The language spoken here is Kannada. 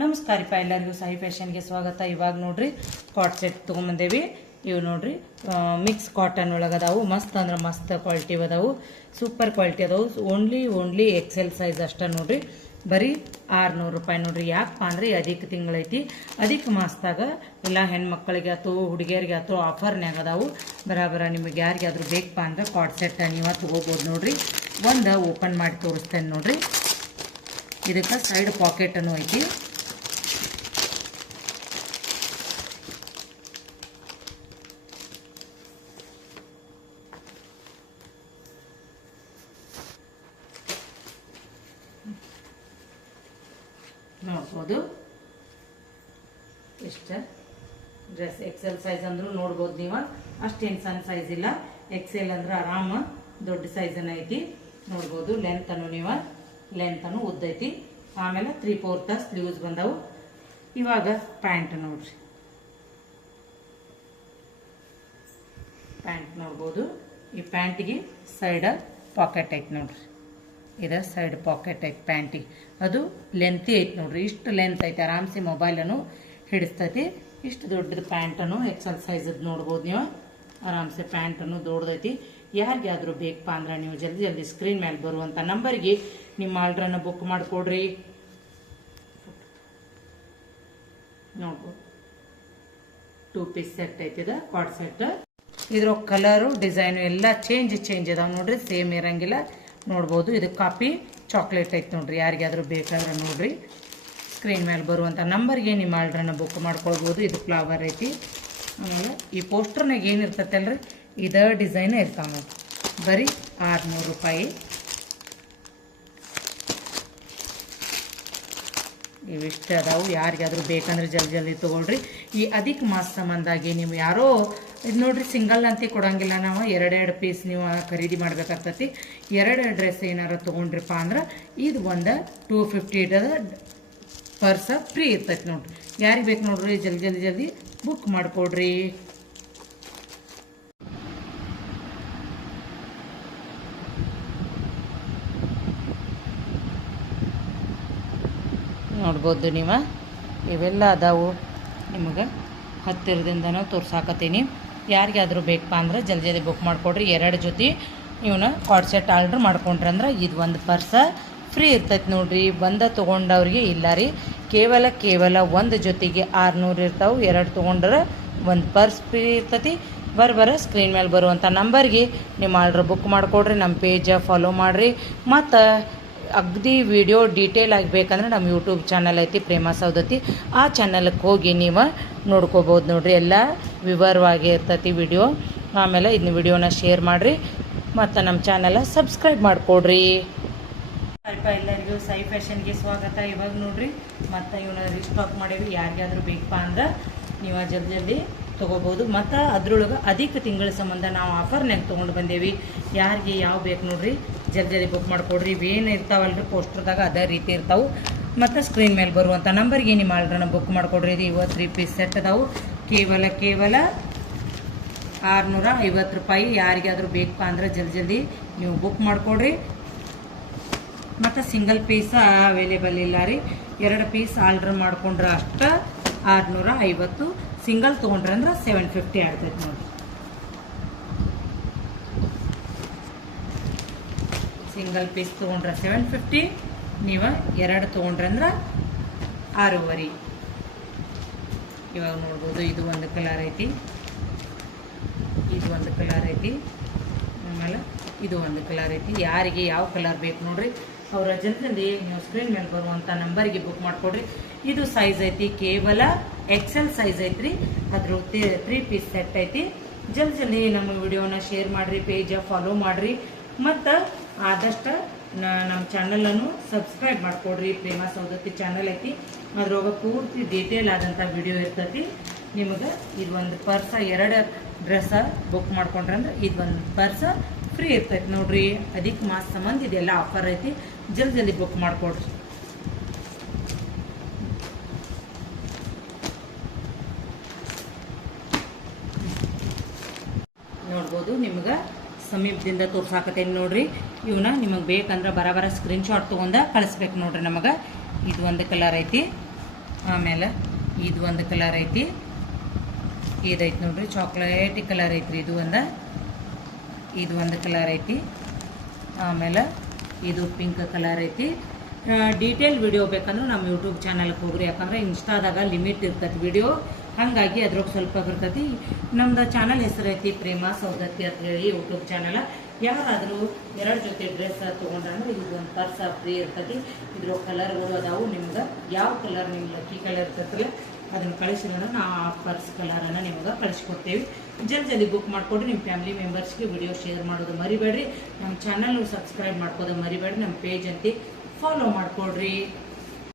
ನಮಸ್ಕಾರ ಎಲ್ಲರಿಗೂ ಸಾಯಿ ಫ್ಯಾಷನ್ಗೆ ಸ್ವಾಗತ. ಇವಾಗ ನೋಡ್ರಿ ಕಾಟ್ ಸೆಟ್ ತೊಗೊಂಬಂದೇವಿ. ಇವು ನೋಡ್ರಿ ಮಿಕ್ಸ್ ಕಾಟನ್ ಒಳಗದಾವು. ಮಸ್ತ್ ಅಂದ್ರೆ ಮಸ್ತ್ ಕ್ವಾಲಿಟಿ ಅದಾವು, ಸೂಪರ್ ಕ್ವಾಲಿಟಿ ಅದಾವು. ಓನ್ಲಿ ಎಕ್ಸೆಲ್ ಸೈಜ್ ಅಷ್ಟ ನೋಡ್ರಿ. ಬರೀ 600 ರೂಪಾಯಿ ನೋಡ್ರಿ. ಯಾಕಪ್ಪ ಅಂದ್ರೆ ಅಧಿಕ ತಿಂಗಳೈತಿ, ಅಧಿಕ ಮಾಸದಾಗ ಎಲ್ಲ ಹೆಣ್ಮಕ್ಳಿಗೆ ಅಥವಾ ಹುಡುಗಿಯರಿಗೆ ಅಥವಾ ಆಫರ್ನ್ಯಾಗ ಅದಾವು. ಬರಾಬರ ನಿಮಗೆ ಯಾರಿಗಾದ್ರೂ ಬೇಕಪ್ಪ ಅಂದ್ರೆ ಕಾಟ್ ಸೆಟ್ ನೀವು ತಗೋಬೋದು ನೋಡ್ರಿ. ಒಂದು ಓಪನ್ ಮಾಡಿ ತೋರಿಸ್ತೇನೆ ನೋಡ್ರಿ. ಇದಕ್ಕೆ ಸೈಡ್ ಪಾಕೆಟ್ ಅನ್ನು ಐತಿ. ನೋಡ್ಬೋದು ಇಷ್ಟ ಡ್ರೆಸ್ ಎಕ್ಸೆಲ್ ಸೈಜ್ ಅಂದ್ರೂ ನೋಡ್ಬೋದು ನೀವು. ಅಷ್ಟೇನು ಸಣ್ಣ ಸೈಜ್ ಇಲ್ಲ. ಎಕ್ಸೆಲ್ ಅಂದ್ರೆ ಆರಾಮ ದೊಡ್ಡ ಸೈಜನ್ನ ಐತಿ. ನೋಡ್ಬೋದು ಲೆಂತ್ ಅನ್ನು ಉದ್ದೈತಿ. ಆಮೇಲೆ 3/4 ಸ್ಲೀವ್ಸ್ ಬಂದವು. ಇವಾಗ ಪ್ಯಾಂಟ್ ನೋಡ್ರಿ. ಪ್ಯಾಂಟ್ ನೋಡ್ಬೋದು. ಈ ಪ್ಯಾಂಟಿಗೆ ಸೈಡ್ ಪಾಕೆಟ್ ಐತಿ ನೋಡ್ರಿ. ಇದು ಸೈಡ್ ಪಾಕೆಟ್ ಐತಿ ಪ್ಯಾಂಟಿಗೆ. ಅದು ಲೆಂತಿ ಐತಿ ನೋಡ್ರಿ. ಇಷ್ಟು ಲೆಂತ್ ಐತಿ, ಆರಾಮ್ಸೆ ಮೊಬೈಲನ್ನು ಹಿಡಿಸ್ತೈತಿ. ಇಷ್ಟು ದೊಡ್ಡದು ಪ್ಯಾಂಟನ್ನು ಎಕ್ಸೆಲ್ ಸೈಜದ್ ನೋಡ್ಬೋದು ನೀವು. ಆರಾಮ್ಸೆ ಪ್ಯಾಂಟನ್ನು ದೊಡ್ಡದೈತಿ. ಯಾರಿಗಾದ್ರೂ ಬೇಕಪ್ಪ ಅಂದ್ರೆ ನೀವು ಜಲ್ದಿ ಸ್ಕ್ರೀನ್ ಮೇಲೆ ಬರುವಂಥ ನಂಬರ್ಗೆ ನಿಮ್ಮ ಆರ್ಡ್ರನ್ನು ಬುಕ್ ಮಾಡಿಕೊಡ್ರಿ. ನೋಡ್ಬೋದು 2 ಪೀಸ್ ಸೆಟ್ ಐತಿದ ಕಾಟ್ ಸೆಟ್. ಇದ್ರ ಕಲರು ಡಿಸೈನು ಎಲ್ಲ ಚೇಂಜ್ ಅದಾವ ನೋಡ್ರಿ. ಸೇಮ್ ಇರಂಗಿಲ್ಲ. ನೋಡ್ಬೋದು ಇದು ಕಾಪಿ ಚಾಕ್ಲೇಟ್ ಐತೆ ನೋಡ್ರಿ. ಯಾರಿಗಾದ್ರೂ ಬೇಕಾದ್ರೆ ನೋಡ್ರಿ ಸ್ಕ್ರೀನ್ ಮೇಲೆ ಬರುವಂಥ ನಂಬರ್ಗೆ ನಿಮ್ಮ ಆರ್ಡ್ರನ್ನು ಬುಕ್ ಮಾಡ್ಕೊಳ್ಬೋದು. ಇದು ಫ್ಲವರ್ ಐತಿ. ಆಮೇಲೆ ಈ ಪೋಸ್ಟರ್ನಾಗ ಏನಿರ್ತೈತಲ್ರಿ ಇದೇ ಡಿಸೈನ್ ಇರ್ತಾವೆ ನೋಡ್ರಿ. ಬರೀ 600 ರೂಪಾಯಿ. ಇವಿಷ್ಟು ಅದಾವು. ಯಾರಿಗಾದ್ರೂ ಬೇಕಂದ್ರೆ ಜಲ್ದಿ ತೊಗೊಳ್ರಿ. ಈ ಅಧಿಕ ಮಾಸ ಸಂಬಂಧಾಗಿ ನೀವು ಯಾರೋ ಇದು ನೋಡ್ರಿ ಸಿಂಗಲ್ ಅಂತ ಕೊಡಂಗಿಲ್ಲ. ನಾವು 2 ಪೀಸ್ ನೀವು ಖರೀದಿ ಮಾಡ್ಬೇಕಾಗ್ತತಿ. 2 ಡ್ರೆಸ್ ಏನಾರು ತೊಗೊಂಡ್ರಿಪ್ಪ ಅಂದ್ರೆ ಇದು ಒಂದು 250 ಪರ್ಸ ಫ್ರೀ ಇರ್ತೈತಿ ನೋಡ್ರಿ. ಯಾರಿಗೆ ಬೇಕು ನೋಡ್ರಿ ಜಲ್ದಿ ಬುಕ್ ಮಾಡಿಕೊಡ್ರಿ. ನೋಡ್ಬೋದು ನೀವು. ಇವೆಲ್ಲ ಅದಾವು. ನಿಮಗೆ ಹತ್ತಿರದಿಂದನೂ ತೋರ್ಸಾಕತ್ತೀನಿ. ಯಾರಿಗಾದ್ರೂ ಬೇಕಪ್ಪ ಅಂದ್ರೆ ಜಲ್ದಿ ಬುಕ್ ಮಾಡಿಕೊಡ್ರಿ. 2 ಜೊತೆ ಇವನ್ನ ಕಾಟ್ ಸೆಟ್ ಆರ್ಡ್ರ್ ಮಾಡ್ಕೊಂಡ್ರಿ ಅಂದ್ರೆ ಇದು ಒಂದು ಪರ್ಸ ಫ್ರೀ ಇರ್ತೈತಿ ನೋಡ್ರಿ. ತೊಗೊಂಡವ್ರಿಗೆ ಇಲ್ಲ ರೀ. ಕೇವಲ ಒಂದು ಜೊತೆಗೆ 600 ಇರ್ತಾವೆ. 2 ತೊಗೊಂಡ್ರೆ ಒಂದು ಪರ್ಸ್ ಫ್ರೀ ಇರ್ತೈತಿ. ಬರ ಸ್ಕ್ರೀನ್ ಮೇಲೆ ಬರುವಂಥ ನಂಬರ್ಗೆ ನಿಮ್ಮ ಆರ್ಡ್ರ್ ಬುಕ್ ಮಾಡಿಕೊಡ್ರಿ. ನಮ್ಮ ಪೇಜ್ ಫಾಲೋ ಮಾಡಿರಿ. ಮತ್ತು ಅಗದಿ ವಿಡಿಯೋ ಡೀಟೇಲ್ ಆಗಬೇಕಂದ್ರೆ ನಮ್ಮ ಯೂಟ್ಯೂಬ್ ಚಾನಲ್ ಐತಿ ಪ್ರೇಮ ಸೌದತ್ತಿ. ಆ ಚಾನಲ್ಗೆ ಹೋಗಿ ನೀವು ನೋಡ್ಕೋಬೋದು ನೋಡ್ರಿ. ಎಲ್ಲ ವಿವರವಾಗಿ ಇರ್ತೈತಿ ವಿಡಿಯೋ. ಆಮೇಲೆ ಇದನ್ನ ವಿಡಿಯೋನ ಶೇರ್ ಮಾಡಿರಿ. ಮತ್ತು ನಮ್ಮ ಚಾನಲ್ ಸಬ್ಸ್ಕ್ರೈಬ್ ಮಾಡಿಕೊಡ್ರಿ. ಸ್ವಲ್ಪ ಎಲ್ಲರಿಗೂ ಸಾಯಿ ಫ್ಯಾಷನ್ಗೆ ಸ್ವಾಗತ. ಇವಾಗ ನೋಡ್ರಿ ಮತ್ತು ಇವನ್ನ ರೀಸ್ಟಾಕ್ ಮಾಡೇವಿ. ಯಾರಿಗಾದ್ರೂ ಬೇಕಪ್ಪ ಅಂದ್ರೆ ನೀವು ಜಲ್ದಿ ತೊಗೋಬೋದು. ಮತ್ತು ಅದ್ರೊಳಗೆ ಅಧಿಕ ತಿಂಗಳ ಸಂಬಂಧ ನಾವು ಆಫರ್ನಾಗ ತೊಗೊಂಡು ಬಂದೇವಿ. ಯಾರಿಗೆ ಯಾವ ಬೇಕು ನೋಡ್ರಿ ಜಲ್ದಿ ಬುಕ್ ಮಾಡಿಕೊಡ್ರಿ. ಇವೇನು ಇರ್ತಾವಲ್ರಿ ಪೋಸ್ಟರ್ದಾಗ ಅದೇ ರೀತಿ ಇರ್ತಾವೆ. ಮತ್ತು ಸ್ಕ್ರೀನ್ ಮೇಲೆ ಬರುವಂಥ ನಂಬರ್ಗೆ ನಿಮ್ಮ ಆರ್ಡ್ರನ್ನ ಬುಕ್ ಮಾಡಿಕೊಡ್ರಿ. ಇದು 3 ಪೀಸ್ ಸೆಟ್ ಅದಾವು. ಕೇವಲ 650 ರೂಪಾಯಿ. ಯಾರಿಗಾದ್ರೂ ಬೇಕಪ್ಪ ಅಂದ್ರೆ ಜಲ್ದಿ ನೀವು ಬುಕ್ ಮಾಡಿಕೊಡ್ರಿ. ಮತ್ತು ಸಿಂಗಲ್ ಪೀಸ್ ಅವೈಲೇಬಲ್ ಇಲ್ಲ ರೀ. 2 ಪೀಸ್ ಆರ್ಡ್ರ್ ಮಾಡ್ಕೊಂಡ್ರೆ ಅಷ್ಟು 650. ಸಿಂಗಲ್ ತೊಗೊಂಡ್ರೆ ಅಂದ್ರೆ 750 ಆಗ್ತೈತೆ ನೋಡಿ. ಸಿಂಗಲ್ ಪೀಸ್ ತೊಗೊಂಡ್ರೆ 750. ನೀವು 2 ತೊಗೊಂಡ್ರೆ ಅಂದ್ರೆ 650. ಇವಾಗ ನೋಡ್ಬೋದು ಇದು ಒಂದು ಕಲರ್ ಐತಿ, ಇದು ಒಂದು ಕಲರ್ ಐತಿ, ಆಮೇಲೆ ಇದು ಒಂದು ಕಲರ್ ಐತಿ. ಯಾರಿಗೆ ಯಾವ ಕಲರ್ ಬೇಕು ನೋಡ್ರಿ ಅವರ ಜಲ್ದಿ ನೀವು ಸ್ಕ್ರೀನ್ ಮೇಲೆ ಬರುವಂಥ ನಂಬರ್ಗೆ ಬುಕ್ ಮಾಡಿಕೊಡ್ರಿ. ಇದು ಸೈಜ್ ಐತಿ ಕೇವಲ ಎಕ್ಸೆಲ್ ಸೈಜ್ ಐತ್ರಿ. ಅದ್ರ 3 ಪೀಸ್ ಸೆಟ್ ಐತಿ. ಜಲ್ದಿ ನಮ್ಮ ವಿಡಿಯೋನ ಶೇರ್ ಮಾಡಿರಿ, ಪೇಜ್ ಫಾಲೋ ಮಾಡಿರಿ. ಮತ್ತು ಆದಷ್ಟು ನಮ್ಮ ಚಾನಲನ್ನು ಸಬ್ಸ್ಕ್ರೈಬ್ ಮಾಡಿಕೊಡ್ರಿ. ಪ್ರೇಮ ಸೌದತ್ತಿ ಚಾನಲ್ ಐತಿ. ಅದ್ರೊಳಗೆ ಪೂರ್ತಿ ಡೀಟೇಲ್ ಆದಂಥ ವಿಡಿಯೋ ಇರ್ತೈತಿ. ನಿಮಗೆ ಇದು ಒಂದು ಪರ್ಸ 2 ಡ್ರೆಸ್ ಬುಕ್ ಮಾಡ್ಕೊಂಡ್ರೆ ಅಂದ್ರೆ ಇದು ಒಂದು ಪರ್ಸ ಫ್ರೀ ಇರ್ತೈತಿ ನೋಡ್ರಿ. ಅಧಿಕ ಮಾಸ ಸಂಬಂಧ ಇದೆಲ್ಲ ಆಫರ್ ಐತಿ. ಜಲ್ದಿ ಬುಕ್ ಮಾಡಿಕೊಡ್ರಿ. ನೋಡ್ಬೋದು ನಿಮ್ಗೆ ಸಮೀಪದಿಂದ ತೋರ್ಸಾಕತ್ತೇನೆ ನೋಡ್ರಿ. ಇವನ್ನ ನಿಮಗೆ ಬೇಕಂದ್ರೆ ಬರ ಸ್ಕ್ರೀನ್ ಶಾಟ್ ತೊಗೊಂಡ ಕಳಿಸ್ಬೇಕು ನೋಡ್ರಿ. ನಮಗೆ ಇದು ಒಂದು ಕಲರ್ ಐತಿ. ಆಮೇಲೆ ಇದು ಒಂದು ಕಲರ್ ಐತಿ, ಇದೈತಿ ನೋಡ್ರಿ ಚಾಕ್ಲೇಟಿ ಕಲರ್ ಐತ್ರಿ. ಇದು ಒಂದು ಕಲರ್ ಐತಿ. ಆಮೇಲೆ ಇದು ಪಿಂಕ್ ಕಲರ್ ಐತಿ. ಡೀಟೇಲ್ ವಿಡಿಯೋ ಬೇಕಂದ್ರೆ ನಮ್ಮ ಯೂಟ್ಯೂಬ್ ಚಾನಲ್ಗೆ ಹೋಗ್ರಿ, ಯಾಕಂದ್ರೆ ಇನ್ಸ್ಟಾದಾಗ ಲಿಮಿಟ್ ಇರ್ತೈತಿ ವಿಡಿಯೋ, ಹಾಗಾಗಿ ಅದ್ರೊಳಗೆ ಸ್ವಲ್ಪ ಬರ್ತೈತಿ. ನಮ್ದು ಚಾನಲ್ ಹೆಸರು ಐತಿ ಪ್ರೇಮ ಸೌದತ್ತಿ ಅಂತ ಹೇಳಿ ಯೂಟ್ಯೂಬ್ ಚಾನಲ್. ಯಾರಾದರೂ 2 ಜೊತೆ ಡ್ರೆಸ್ ತೊಗೊಂಡ್ರೆ ಇದು ಒಂದು ಪರ್ಸ್ ಫ್ರೀ ಇರ್ತೈತಿ. ಇದ್ರ ಕಲರ್ಗಳು ಅದಾವು. ನಿಮ್ಗೆ ಯಾವ ಕಲರ್ ನಿಮ್ಗೆ ಲಕ್ಕಿ ಕಲರ್ ಇರ್ತೈತಲ್ಲ ಅದನ್ನು ಕಳಿಸಿದ್ರೆ ನಾವು ಆ ಪರ್ಸ್ ಕಲರನ್ನು ನಿಮ್ಗೆ ಕಳಿಸ್ಕೊಡ್ತೇವೆ. ಜಲ್ದಿ ಬುಕ್ ಮಾಡಿಕೊಡ್ರಿ. ನಿಮ್ಮ ಫ್ಯಾಮಿಲಿ ಮೆಂಬರ್ಸ್ಗೆ ವಿಡಿಯೋ ಶೇರ್ ಮಾಡೋದು ಮರಿಬೇಡ್ರಿ. ನಮ್ಮ ಚಾನಲ್ ಸಬ್ಸ್ಕ್ರೈಬ್ ಮಾಡ್ಕೋದು ಮರಿಬೇಡ್ರಿ. ನಮ್ಮ ಪೇಜ್ ಅಂತ ಫಾಲೋ ಮಾಡಿಕೊಡ್ರಿ.